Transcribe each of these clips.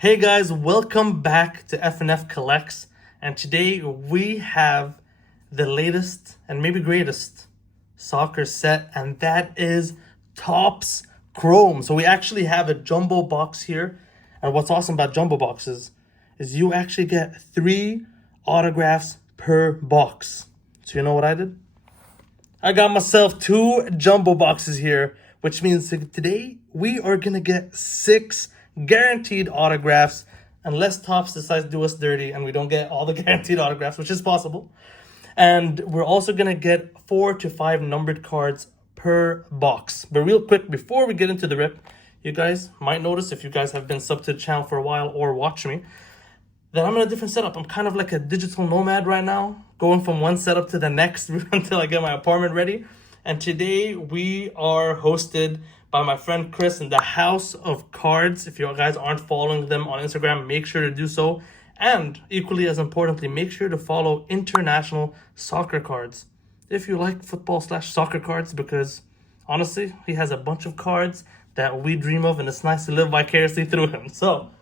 Hey guys, welcome back to FnF Collects, and today we have the latest and maybe greatest soccer set, and that is Topps Chrome. So we actually have a jumbo box here, and what's awesome about jumbo boxes is you actually get 3 autographs per box. So you know what I did? I got myself 2 jumbo boxes here, which means today we are gonna get 6 guaranteed autographs, unless Topps decides to do us dirty and we don't get all the guaranteed autographs, which is possible. And we're also gonna get 4 to 5 numbered cards per box. But real quick, before we get into the rip, you guys might notice, if you guys have been subbed to the channel for a while or watch me, that I'm in a different setup. I'm kind of like a digital nomad right now, going from one setup to the next until I get my apartment ready. And today we are hosted by my friend Chris in the House of Cards. If you guys aren't following them on Instagram, make sure to do so. And equally as importantly, make sure to follow International Soccer Cards if you like football/soccer cards, because honestly, he has a bunch of cards that we dream of, and it's nice to live vicariously through him. So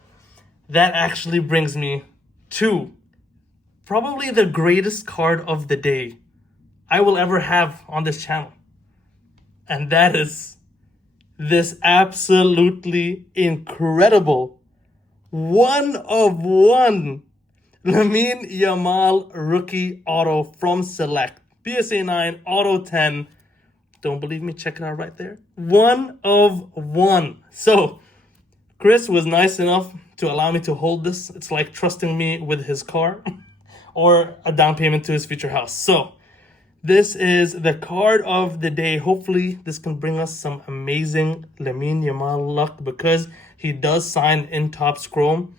that actually brings me to probably the greatest card of the day I will ever have on this channel. And that is this absolutely incredible 1/1 Lamine Yamal rookie auto from Select. PSA 9, auto 10. Don't believe me? Check it out right there. 1/1. So Chris was nice enough to allow me to hold this. It's like trusting me with his car or a down payment to his future house. So this is the card of the day. Hopefully this can bring us some amazing Lamine Yamal luck, because he does sign in Topps Chrome,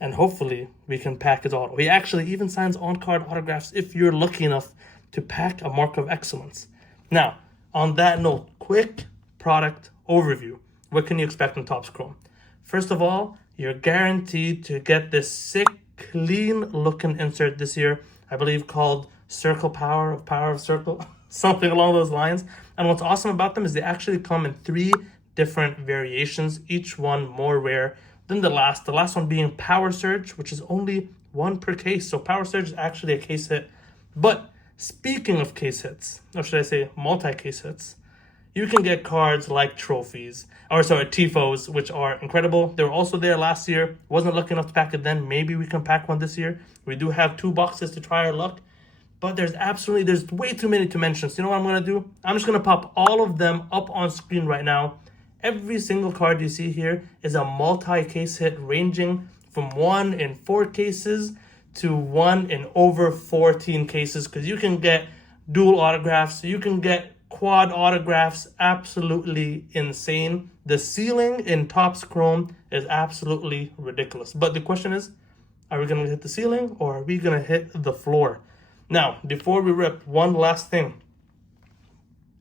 and hopefully we can pack his auto. He actually even signs on-card autographs if you're lucky enough to pack a mark of excellence. Now, on that note, quick product overview. What can you expect in Topps Chrome? First of all, you're guaranteed to get this sick, clean-looking insert this year, I believe called Circle Power of Circle, something along those lines. And what's awesome about them is they actually come in 3 different variations, each one more rare than the last. The last one being Power Surge, which is only 1 per case. So Power Surge is actually a case hit. But speaking of case hits, or should I say multi-case hits, you can get cards like Tifos, which are incredible. They were also there last year. Wasn't lucky enough to pack it then. Maybe we can pack one this year. We do have 2 boxes to try our luck. But there's way too many to mention. So you know what I'm going to do? I'm just going to pop all of them up on screen right now. Every single card you see here is a multi-case hit, ranging from 1 in 4 cases to 1 in over 14 cases. Because you can get dual autographs. You can get quad autographs. Absolutely insane. The ceiling in Topps Chrome is absolutely ridiculous. But the question is, are we going to hit the ceiling or are we going to hit the floor? Now, before we rip, one last thing.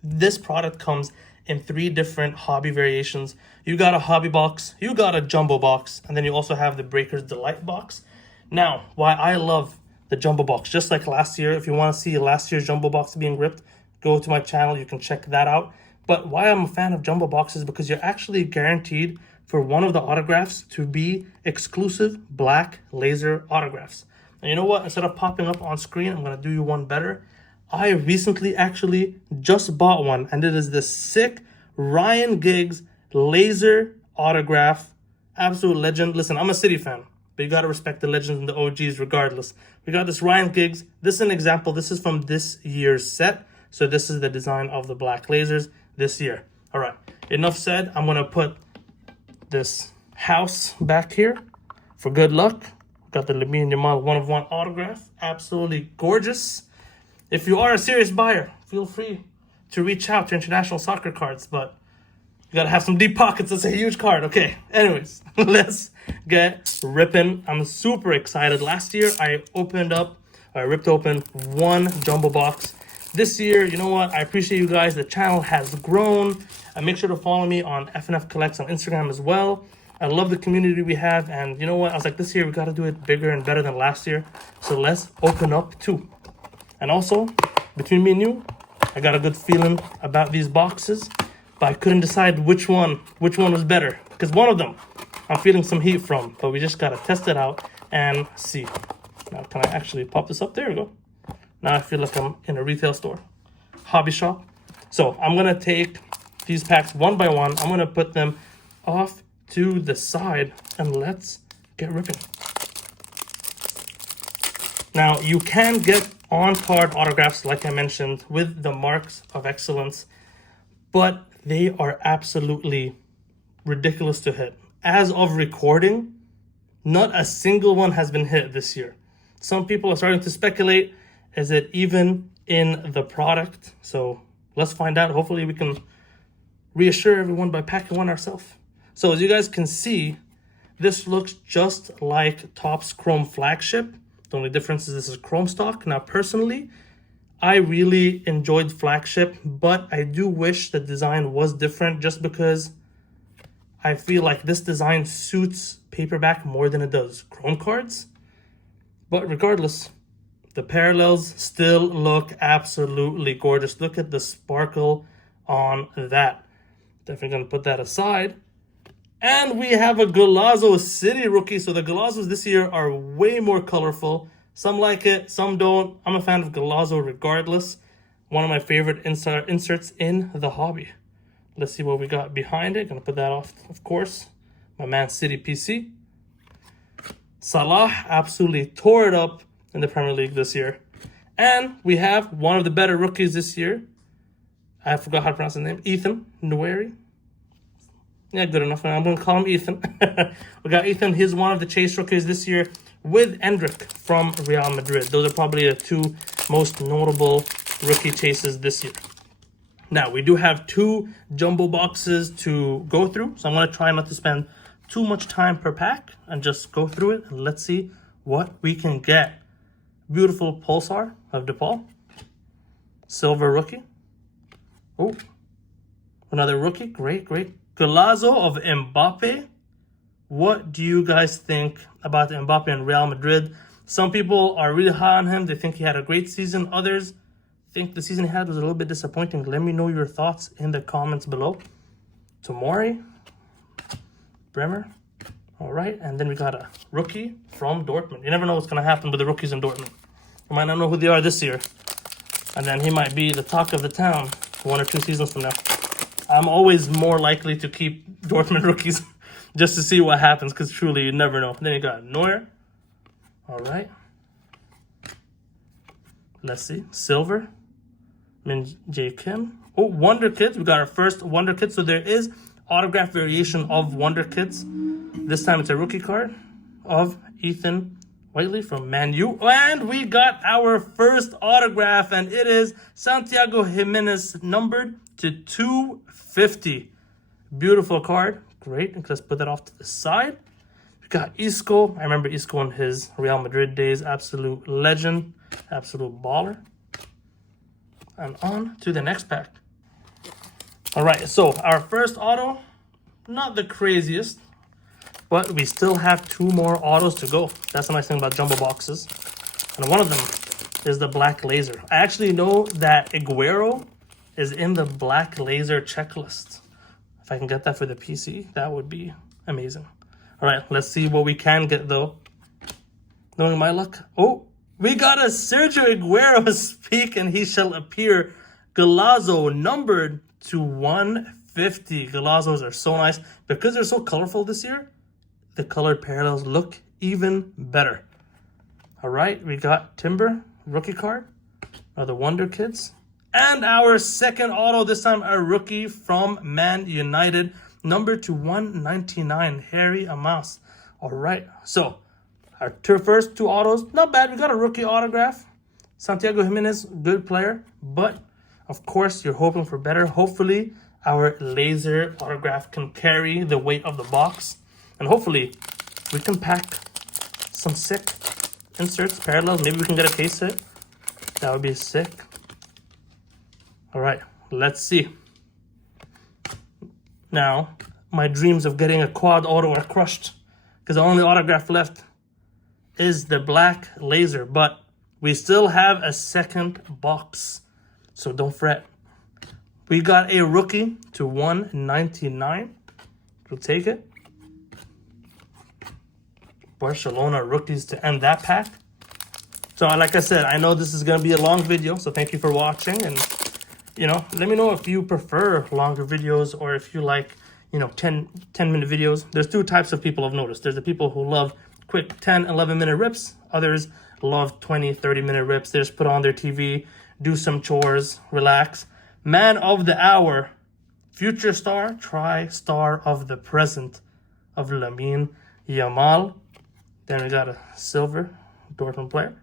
This product comes in 3 different hobby variations. You got a hobby box, you got a jumbo box, and then you also have the Breaker's Delight box. Now, why I love the jumbo box, just like last year, if you want to see last year's jumbo box being ripped, go to my channel, you can check that out. But why I'm a fan of jumbo boxes, because you're actually guaranteed for one of the autographs to be exclusive black laser autographs. And you know what? Instead of popping up on screen, I'm going to do you one better. I recently actually just bought one, and it is the sick Ryan Giggs laser autograph. Absolute legend. Listen, I'm a City fan, but you got to respect the legends and the OGs regardless. We got this Ryan Giggs. This is an example. This is from this year's set. So this is the design of the black lasers this year. All right. Enough said. I'm going to put this house back here for good luck. Got the Lamine Yamal 1/1 autograph. Absolutely gorgeous. If you are a serious buyer, feel free to reach out to International Soccer Cards, but you gotta have some deep pockets. That's a huge card. Okay, anyways, let's get ripping. I'm super excited. Last year, I ripped open 1 jumbo box. This year, you know what? I appreciate you guys. The channel has grown. Make sure to follow me on FnF Collects on Instagram as well. I love the community we have, and you know what? I was like, this year we got to do it bigger and better than last year. So let's open up 2. And also, between me and you, I got a good feeling about these boxes, but I couldn't decide which one was better, because one of them I'm feeling some heat from, but we just gotta test it out and see. Now, can I actually pop this up? There we go. Now I feel like I'm in a retail store, hobby shop. So I'm gonna take these packs one by one. I'm gonna put them off to the side and let's get ripping. Now you can get on-card autographs, like I mentioned, with the marks of excellence, but they are absolutely ridiculous to hit. As of recording, not a single one has been hit this year. Some people are starting to speculate, is it even in the product? So let's find out. Hopefully we can reassure everyone by packing one ourselves. So as you guys can see, this looks just like Topps Chrome Flagship. The only difference is this is Chrome stock. Now personally, I really enjoyed Flagship, but I do wish the design was different just because I feel like this design suits paperback more than it does Chrome cards. But regardless, the parallels still look absolutely gorgeous. Look at the sparkle on that. Definitely going to put that aside. And we have a Golazo City rookie. So the Golazos this year are way more colorful. Some like it, some don't. I'm a fan of Golazo regardless. One of my favorite inserts in the hobby. Let's see what we got behind it. Gonna put that off, of course. My Man City PC. Salah absolutely tore it up in the Premier League this year. And we have one of the better rookies this year. I forgot how to pronounce his name. Ethan Nweri. Yeah, good enough. I'm going to call him Ethan. We got Ethan. He's one of the chase rookies this year with Endrick from Real Madrid. Those are probably the two most notable rookie chases this year. Now, we do have 2 jumbo boxes to go through. So I'm going to try not to spend too much time per pack and just go through it. And let's see what we can get. Beautiful Pulsar of DePaul. Silver rookie. Oh, another rookie. Great, great. Golazo of Mbappe. What do you guys think about Mbappe and Real Madrid? Some people are really high on him. They think he had a great season. Others think the season he had was a little bit disappointing. Let me know your thoughts in the comments below. Tomori. Bremer. All right. And then we got a rookie from Dortmund. You never know what's going to happen with the rookies in Dortmund. You might not know who they are this year. And then he might be the talk of the town 1 or 2 seasons from now. I'm always more likely to keep Dortmund rookies just to see what happens, because truly you never know. Then you got Neuer. All right. Let's see. Silver. Min J. Kim. Oh, Wonder Kids. We got our first Wonder Kids. So there is autograph variation of Wonder Kids. This time it's a rookie card of Ethan Whiteley from Man U. And we got our first autograph, and it is Santiago Jimenez numbered to 250. Beautiful card. Great. Let's put that off to the side. We got Isco. I remember Isco in his Real Madrid days. Absolute legend. Absolute baller. And on to the next pack. All right. So our first auto, not the craziest, but we still have 2 more autos to go. That's the nice thing about jumbo boxes. And one of them is the black laser. I actually know that Aguero is in the black laser checklist. If I can get that for the PC, that would be amazing. All right, let's see what we can get though. Knowing my luck. Oh, we got a Sergio Aguero speak and he shall appear. Golazo numbered to 150. Golazos are so nice. Because they're so colorful this year, the colored parallels look even better. All right, we got Timber, rookie card. Another Wonder Kids. And our second auto, this time a rookie from Man United, number to 199, Harry Amos. All right, so our first 2 autos, not bad. We got a rookie autograph. Santiago Jimenez, good player, but of course you're hoping for better. Hopefully our laser autograph can carry the weight of the box, and hopefully we can pack some sick inserts, parallels. Maybe we can get a case hit. That would be sick. All right, let's see. Now, my dreams of getting a quad auto are crushed because the only autograph left is the black laser, but we still have a second box, so don't fret. We got a rookie to 199. We'll take it. Barcelona rookies to end that pack. So like I said, I know this is going to be a long video, so thank you for watching. And, let me know if you prefer longer videos or if you like, 10-minute videos. There's two types of people I've noticed. There's the people who love quick 10, 11-minute rips. Others love 20, 30-minute rips. They just put on their TV, do some chores, relax. Man of the hour, future star, tri-star of the present of Lamine Yamal. Then we got a silver Dortmund player.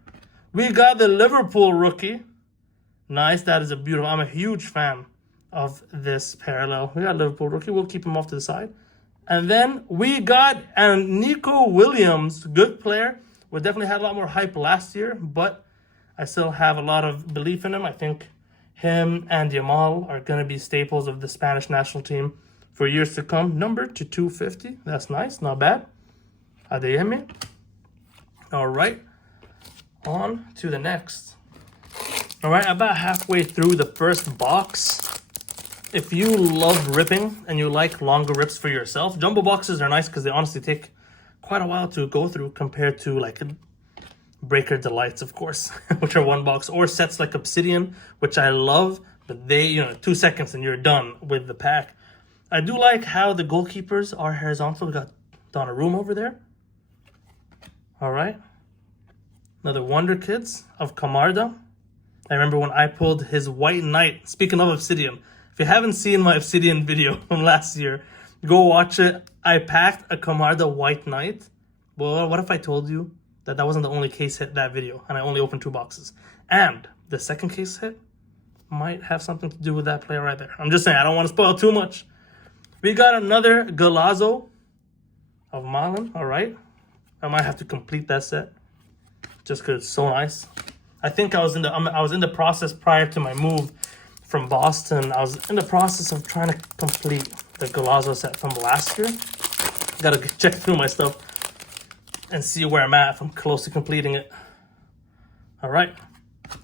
We got the Liverpool rookie. Nice. That is a beautiful. I'm a huge fan of this parallel. We got Liverpool rookie. We'll keep him off to the side. And then we got Nico Williams, good player. We definitely had a lot more hype last year, but I still have a lot of belief in him. I think him and Yamal are going to be staples of the Spanish national team for years to come. Number to 250. That's nice. Not bad. Adeyemi. All right. On to the next. All right. About halfway through the first box. If you love ripping and you like longer rips for yourself, jumbo boxes are nice because they honestly take quite a while to go through compared to like Breaker Delights, of course, which are one box, or sets like Obsidian, which I love, but they, 2 seconds and you're done with the pack. I do like how the goalkeepers are horizontal. We got Donnarumma over there. All right. Another Wonder Kids of Camarda. I remember when I pulled his White Knight. Speaking of Obsidian, if you haven't seen my Obsidian video from last year, go watch it. I packed a Camarda White Knight. Well, what if I told you that wasn't the only case hit that video and I only opened 2 boxes? And the second case hit might have something to do with that player right there. I'm just saying, I don't want to spoil too much. We got another Golazo of Malin. All right. I might have to complete that set just because it's so nice. I think I was in the process prior to my move from Boston. I was in the process of trying to complete the Golazo set from last year. Gotta check through my stuff and see where I'm at if I'm close to completing it. All right.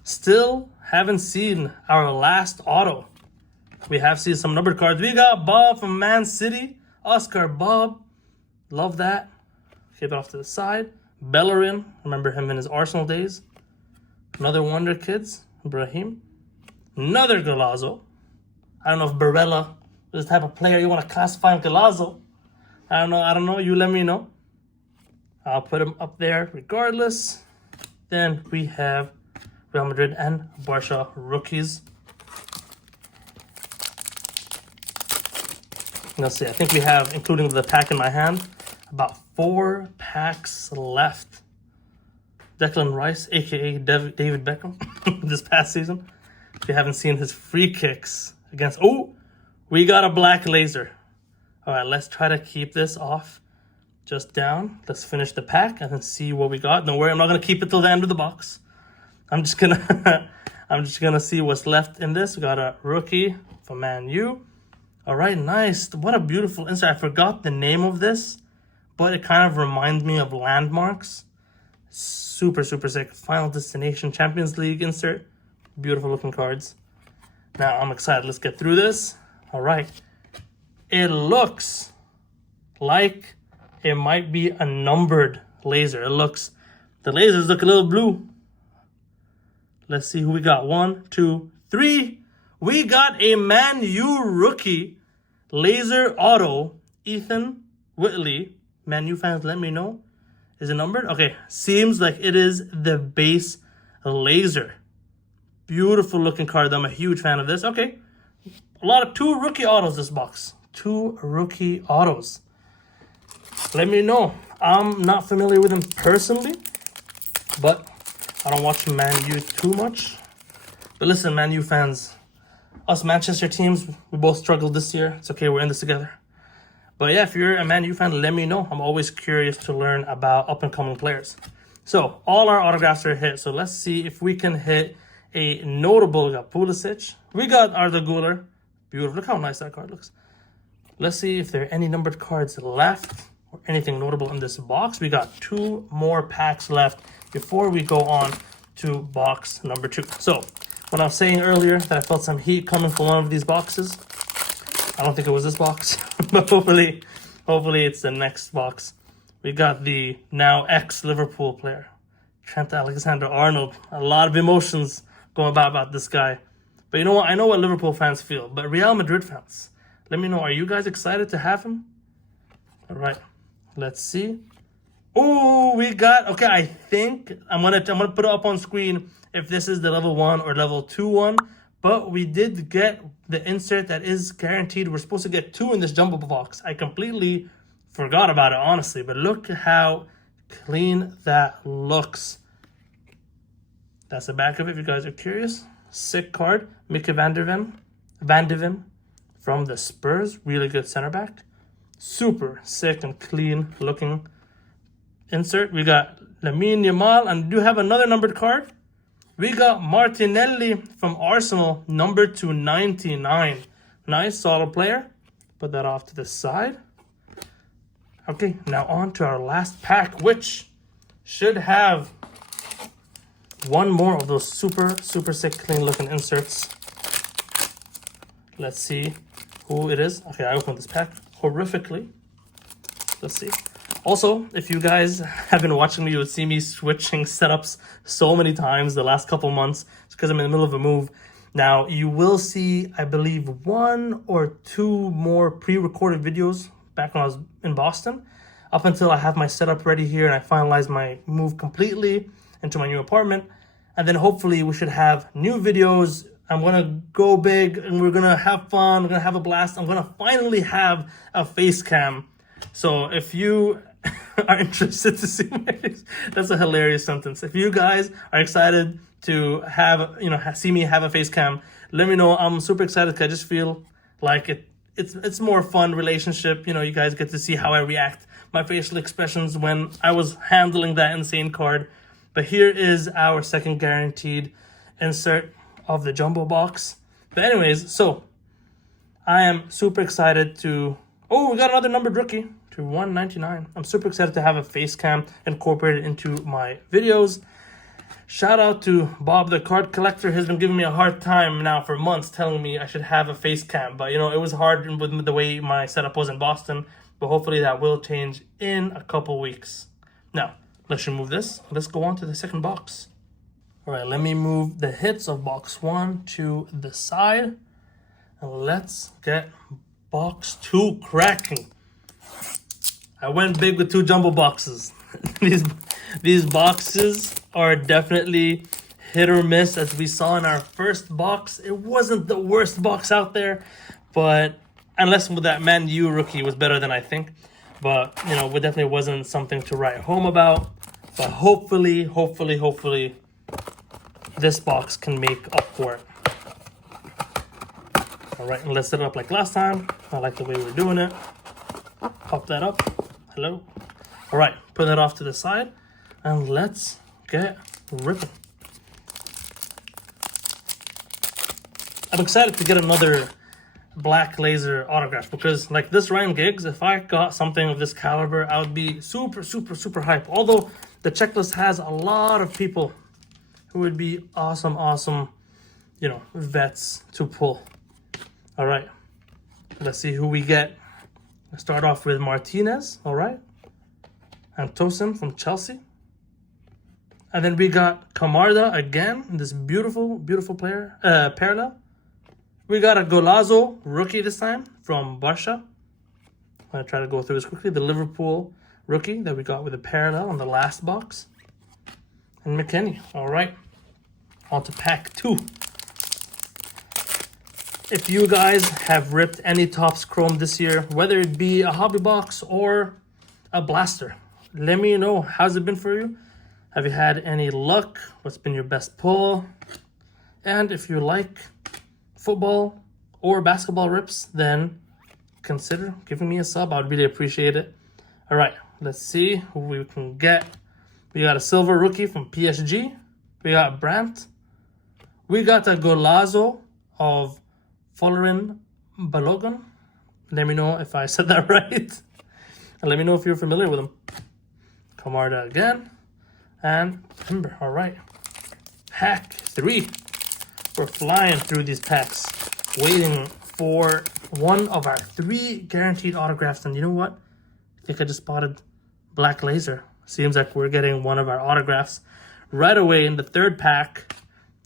Still haven't seen our last auto. We have seen some numbered cards. We got Bob from Man City. Oscar Bob. Love that. Keep it off to the side. Bellerin. Remember him in his Arsenal days. Another Wonder Kids. Ibrahim. Another Golazo. I don't know if Barella is the type of player you want to classify in Golazo. I don't know. You let me know. I'll put him up there regardless. Then we have Real Madrid and Barca rookies. Let's see. I think we have, including the pack in my hand, about 4 packs left. Declan Rice, a.k.a. David Beckham, this past season. If you haven't seen his free kicks against... Oh, we got a black laser. All right, let's try to keep this off. Just down. Let's finish the pack and then see what we got. Don't worry, I'm not going to keep it till the end of the box. I'm just going to see what's left in this. We got a rookie from Man U. All right, nice. What a beautiful insert. I forgot the name of this, but it kind of reminds me of Landmarks. Super, super sick. Final Destination Champions League insert. Beautiful looking cards. Now I'm excited. Let's get through this. All right. It looks like it might be a numbered laser. The lasers look a little blue. Let's see who we got. 1, 2, 3. We got a Man U rookie laser auto. Ethan Whitley. Man U fans, let me know. Is it numbered? Okay. Seems like it is the base laser. Beautiful looking card. I'm a huge fan of this. Okay. A lot of 2 rookie autos this box. 2 rookie autos. Let me know. I'm not familiar with him personally, but I don't watch Man U too much. But listen, Man U fans, us Manchester teams, we both struggled this year. It's okay, we're in this together. But yeah, if you're a Man U fan, let me know. I'm always curious to learn about up-and-coming players. So all our autographs are hit. So let's see if we can hit a notable. We got Pulisic. We got Arda Güler. Beautiful. Look how nice that card looks. Let's see if there are any numbered cards left or anything notable in this box. We got 2 more packs left before we go on to box number 2. So when I was saying earlier that I felt some heat coming from one of these boxes, I don't think it was this box, but hopefully it's the next box. We got the now ex-Liverpool player, Trent Alexander-Arnold. A lot of emotions going about this guy. But you know what? I know what Liverpool fans feel. But Real Madrid fans, let me know. Are you guys excited to have him? All right. Let's see. Oh, we got... Okay, I think I'm gonna put it up on screen if this is the level 1 or level 2 one. But we did get the insert that is guaranteed. We're supposed to get 2 in this jumbo box. I completely forgot about it, honestly. But look how clean that looks. That's the back of it if you guys are curious. Sick card. Mickey van de Ven from the Spurs. Really good center back. Super sick and clean looking insert. We got Lamine Yamal, and we do have another numbered card. We got Martinelli from Arsenal, number 299. Nice, solid player. Put that off to the side. Okay, now on to our last pack, which should have one more of those super sick, clean looking inserts. Let's see who it is. Okay, I opened this pack horrifically. Let's see. Also, if you guys have been watching me, you would see me switching setups so many times the last couple months. It's because I'm in the middle of a move. Now, you will see, I believe, 1 or 2 more pre-recorded videos back when I was in Boston. Up until I have my setup ready here and I finalize my move completely into my new apartment. And then hopefully we should have new videos. I'm going to go big and we're going to have fun. We're going to have a blast. I'm going to finally have a face cam. So if you are interested to see my face, that's a hilarious sentence. If you guys are excited to have, see me have a face cam, let me know. I'm super excited because I just feel like it's more fun relationship. You guys get to see how I react, my facial expressions when I was handling that insane card. But here is our second guaranteed insert of the jumbo box. But anyways, so I am super excited to... Oh, we got another numbered rookie to 199. I'm super excited to have a face cam incorporated into my videos. Shout out to Bob the card collector. He's been giving me a hard time now for months, telling me I should have a face cam. But, it was hard with the way my setup was in Boston. But hopefully that will change in a couple weeks. Now, let's remove this. Let's go on to the second box. All right, let me move the hits of box 1 to the side. And let's get box 2 cracking. I went big with 2 jumbo boxes. These boxes are definitely hit or miss. As we saw in our first box, it wasn't the worst box out there. But unless with that Man U rookie was better than I think. But, it definitely wasn't something to write home about. But hopefully, this box can make up for it. All right, and let's set it up like last time. I like the way we're doing it. Pop that up. Hello. All right, put that off to the side. And let's get ripping. I'm excited to get another black laser autograph because like this Ryan Giggs, if I got something of this caliber, I would be super hype. Although the checklist has a lot of people who would be awesome, vets to pull. All right, let's see who we get. Let's start off with Martinez, all right. And Tosin from Chelsea. And then we got Camarda again, this beautiful player, parallel. We got a Golazo rookie this time from Barca. I'm going to try to go through this quickly. The Liverpool rookie that we got with a parallel on the last box. And McKennie. All right. On to pack 2. If you guys have ripped any Topps Chrome this year, whether it be a hobby box or a blaster, let me know. How's it been for you? Have you had any luck? What's been your best pull? And if you like football or basketball rips, then consider giving me a sub. I'd really appreciate it. All right, let's see who we can get. We got a silver rookie from PSG. We got Brandt. We got a Golazo of Folarin Balogun. Let me know if I said that right. And let me know if you're familiar with him. Camarda again. And Timber. All right. Pack 3. We're flying through these packs, waiting for one of our 3 guaranteed autographs. And you know what? I think I just spotted Black laser. Seems like we're getting one of our autographs right away in the third pack.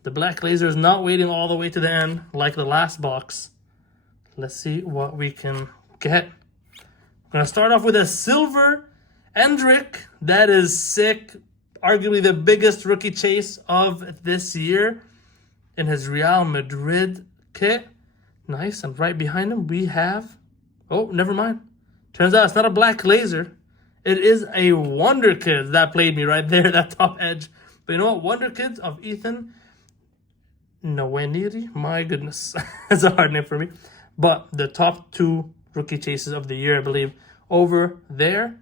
The black laser is not waiting all the way to the end like the last box. Let's see what we can get. I'm going to start off with a silver Endrick. That is sick. Arguably the biggest rookie chase of this year in his Real Madrid kit. Nice. And right behind him we have... Oh, never mind. Turns out it's not a black laser. It is a Wonder Kids. That played me right there, that top edge. But you know what? Wonder Kids of Ethan Nwaneri. My goodness. That's a hard name for me. But the top two rookie chases of the year, I believe, over there.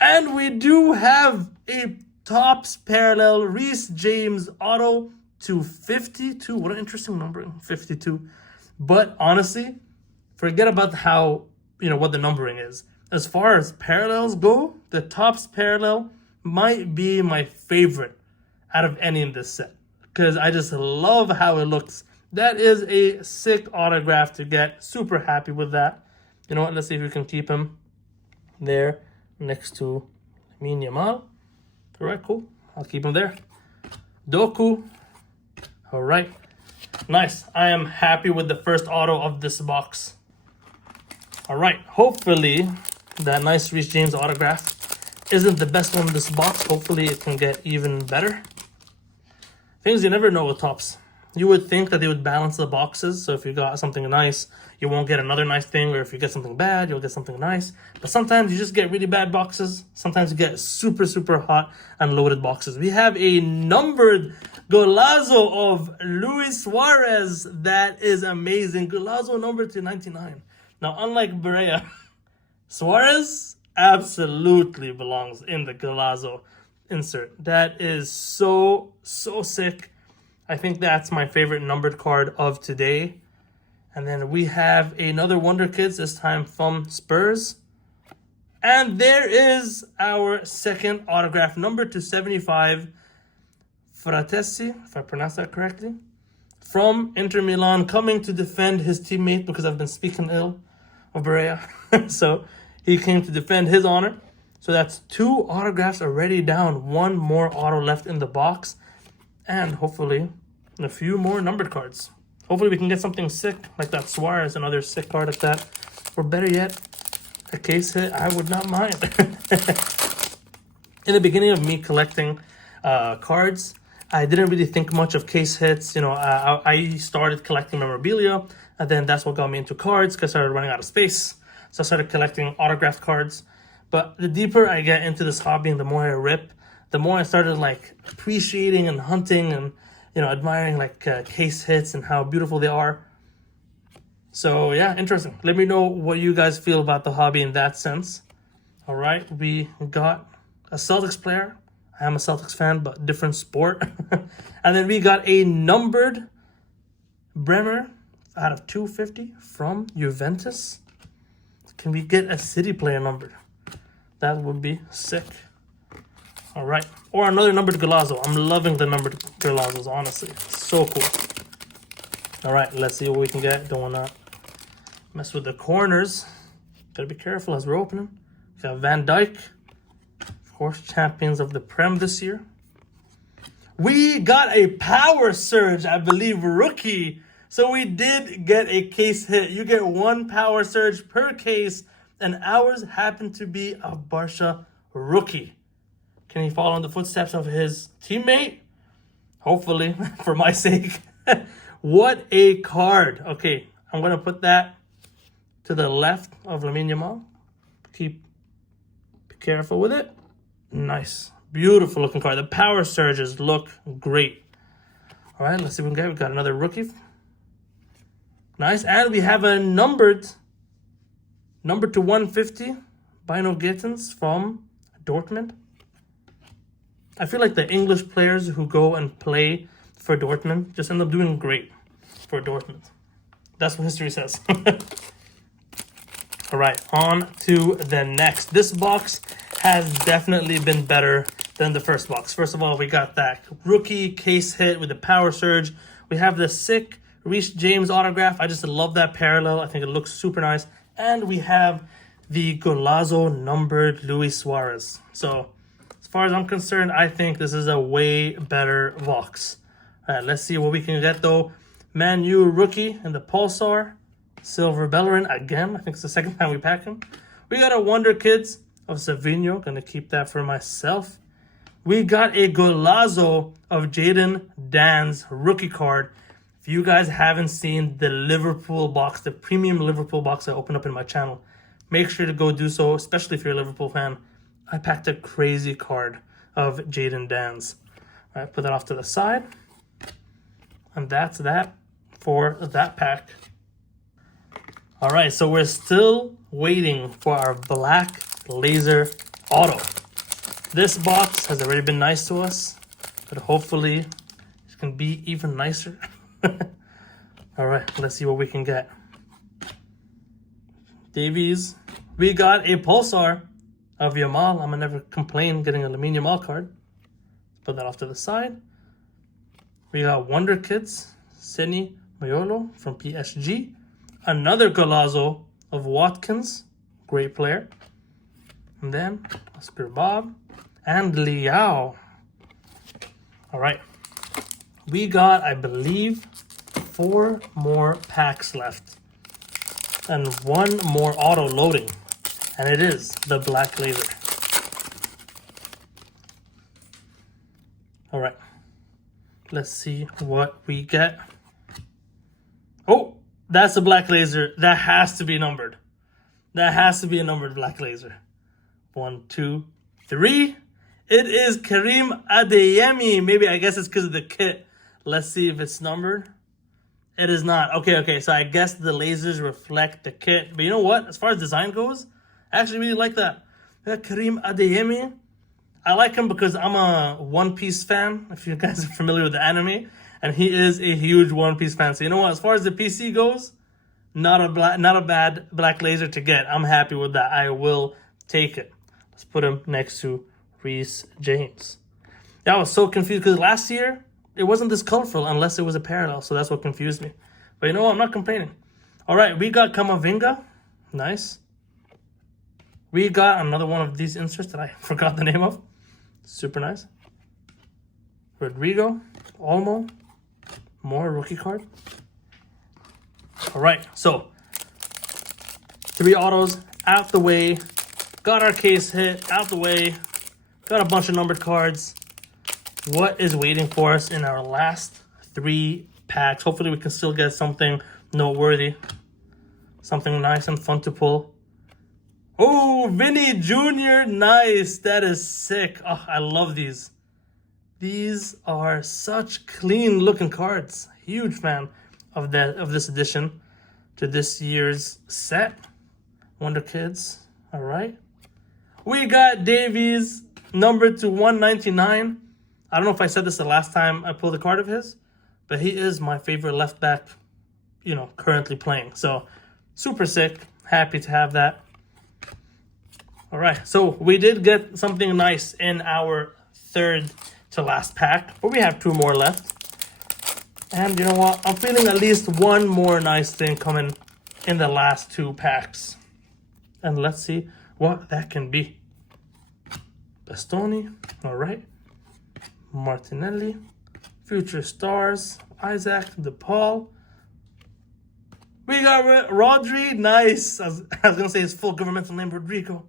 And we do have a Topps parallel Reece James auto to 52. What an interesting numbering, 52. But honestly, forget about how, what the numbering is. As far as parallels go, the Topps parallel might be my favorite out of any in this set. Because I just love how it looks. That is a sick autograph to get. Super happy with that. You know what? Let's see if we can keep him there next to Lamine Yamal. All right, cool. I'll keep him there. Doku. All right. Nice. I am happy with the first auto of this box. All right. Hopefully, that nice Reece James autograph isn't the best one in this box. Hopefully, it can get even better. Things you never know with Topps. You would think that they would balance the boxes. So if you got something nice, you won't get another nice thing. Or if you get something bad, you'll get something nice. But sometimes you just get really bad boxes. Sometimes you get super, super hot and loaded boxes. We have a numbered Golazo of Luis Suarez. That is amazing. Golazo numbered to 99. Now, unlike Berea, Suarez absolutely belongs in the Golazo insert. That is so, so sick. I think that's my favorite numbered card of today. And then we have another Wonder Kids, this time from Spurs. And there is our second autograph, number 275, Fratesi, if I pronounce that correctly, from Inter Milan, coming to defend his teammate because I've been speaking ill of Berea. So he came to defend his honor. So that's two autographs already down. One more auto left in the box. And hopefully a few more numbered cards. Hopefully we can get something sick like that Suarez, another sick card at that. Or better yet, a case hit. I would not mind. In the beginning of me collecting cards, I didn't really think much of case hits. I started collecting memorabilia, and then that's what got me into cards because I started running out of space. So I started collecting autographed cards. But the deeper I get into this hobby and the more I rip, the more I started appreciating and hunting and admiring case hits and how beautiful they are. So yeah, interesting. Let me know what you guys feel about the hobby in that sense. All right, we got a Celtics player. I am a Celtics fan, but different sport. And then we got a numbered Bremer out of 250 from Juventus. Can we get a City player numbered? That would be sick. All right. Or another numbered Golazo. I'm loving the numbered Golazos, honestly. So cool. All right. Let's see what we can get. Don't want to mess with the corners. Got to be careful as we're opening. We got Van Dijk. Of course, champions of the Prem this year. We got a Power Surge, I believe, rookie. So we did get a case hit. You get one Power Surge per case. And ours happened to be a Barca rookie. Can he follow in the footsteps of his teammate? Hopefully, for my sake. What a card. Okay, I'm going to put that to the left of Lamine Yamal. Be careful with it. Nice. Beautiful looking card. The Power Surges look great. All right, let's see what we can get. We got another rookie. Nice. And we have a numbered number to 150, Bino Gittins from Dortmund. I feel like the English players who go and play for Dortmund just end up doing great for Dortmund. That's what history says. All right, on to the next. This box has definitely been better than the first box. First of all, we got that rookie case hit with the Power Surge. We have the sick Reece James autograph. I just love that parallel. I think it looks super nice. And we have the Golazo numbered Luis Suarez. So, as far as I'm concerned, I think this is a way better box. All right, let's see what we can get though. Man U rookie in the Pulsar. Silver Bellerin again. I think it's the second time we pack him. We got a Wonder Kids of Savinho. Gonna keep that for myself. We got a Golazo of Jaden Dan's rookie card. If you guys haven't seen the Liverpool box, the premium Liverpool box I opened up in my channel, make sure to go do so, especially if you're a Liverpool fan. I packed a crazy card of Jaden Dan's. All right, put that off to the side. And that's that for that pack. All right, so we're still waiting for our Black Laser Auto. This box has already been nice to us, but hopefully it can be even nicer. All right, let's see what we can get. Davies, we got a Pulsar of Yamal. I'm gonna never complain getting a Lamine Yamal card. Put that off to the side. We got Wonder Kids, Seni Mayolo from PSG. Another Golazo of Watkins, great player. And then Oscar Bob and Liao. All right. We got, I believe, 4 more packs left. And 1 more auto loading. And it is the Black Laser. All right. Let's see what we get. Oh, that's a Black Laser. That has to be numbered. That has to be a numbered Black Laser. 1, 2, 3. It is Karim Adeyemi. Maybe, I guess it's because of the kit. Let's see if it's numbered. It is not. Okay. So I guess the lasers reflect the kit. But you know what? As far as design goes, I actually really like that. Karim Adeyemi. I like him because I'm a One Piece fan, if you guys are familiar with the anime. And he is a huge One Piece fan. So you know what? As far as the PC goes, not a bad Black Laser to get. I'm happy with that. I will take it. Let's put him next to Reece James. Yeah, I was so confused because last year, it wasn't this colorful unless it was a parallel. So that's what confused me. But you know what? I'm not complaining. All right, we got Kamavinga. Nice. We got another one of these inserts that I forgot the name of. Super nice. Rodrigo. Olmo. More rookie card. All right, so 3 autos out the way. Got our case hit out the way. Got a bunch of numbered cards. What is waiting for us in our last 3 packs? Hopefully we can still get something noteworthy. Something nice and fun to pull. Oh, Vinny Jr. Nice. That is sick. Oh, I love these. These are such clean looking cards. Huge fan of this addition to this year's set. Wonder Kids. All right. We got Davies numbered to 199. I don't know if I said this the last time I pulled a card of his, but he is my favorite left back, currently playing. So super sick. Happy to have that. All right. So we did get something nice in our 3rd to last pack, but we have 2 more left. And you know what? I'm feeling at least 1 more nice thing coming in the last 2 packs. And let's see what that can be. Bastoni. All right. Martinelli. Future Stars. Isaac. DePaul. We got Rodri. Nice. I was going to say his full governmental name, Rodrigo.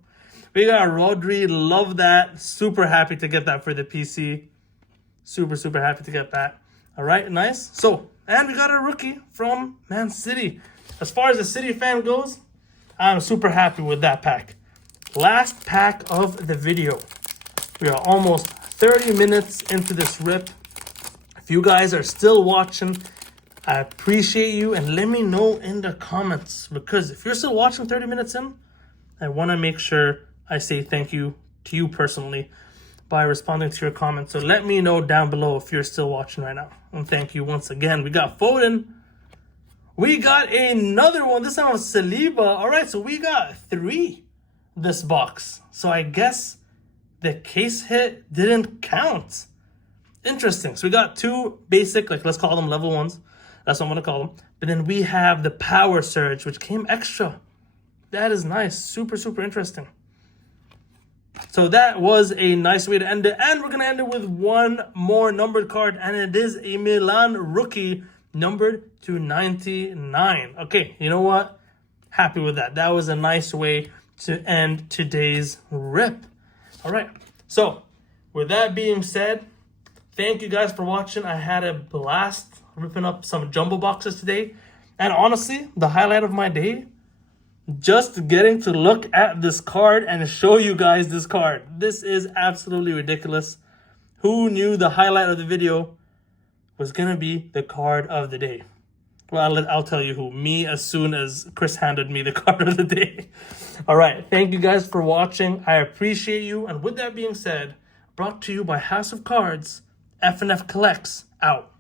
We got Rodri. Love that. Super happy to get that for the PC. Super happy to get that. All right, nice. So, and we got a rookie from Man City. As far as the City fan goes, I'm super happy with that pack. Last pack of the video. We are almost 30 minutes into this rip. If you guys are still watching, I appreciate you. And let me know in the comments. Because if you're still watching 30 minutes in, I want to make sure I say thank you to you personally by responding to your comments. So let me know down below if you're still watching right now. And thank you once again. We got Foden. We got another one. This time of Saliba. All right, so we got 3 this box. So I guess the case hit didn't count. Interesting. So we got 2 basic, let's call them level 1s. That's what I'm going to call them. But then we have the Power Surge, which came extra. That is nice. Super, super interesting. So that was a nice way to end it. And we're going to end it with one more numbered card. And it is a Milan rookie numbered to 99. Okay, you know what? Happy with that. That was a nice way to end today's rip. All right. So with that being said, thank you guys for watching. I had a blast ripping up some jumbo boxes today. And honestly, the highlight of my day, just getting to look at this card and show you guys this card. This is absolutely ridiculous. Who knew the highlight of the video was going to be the card of the day? Well, I'll tell you who. Me, as soon as Chris handed me the card of the day. All right. Thank you guys for watching. I appreciate you. And with that being said, brought to you by House of Cards, FnF Collects, out.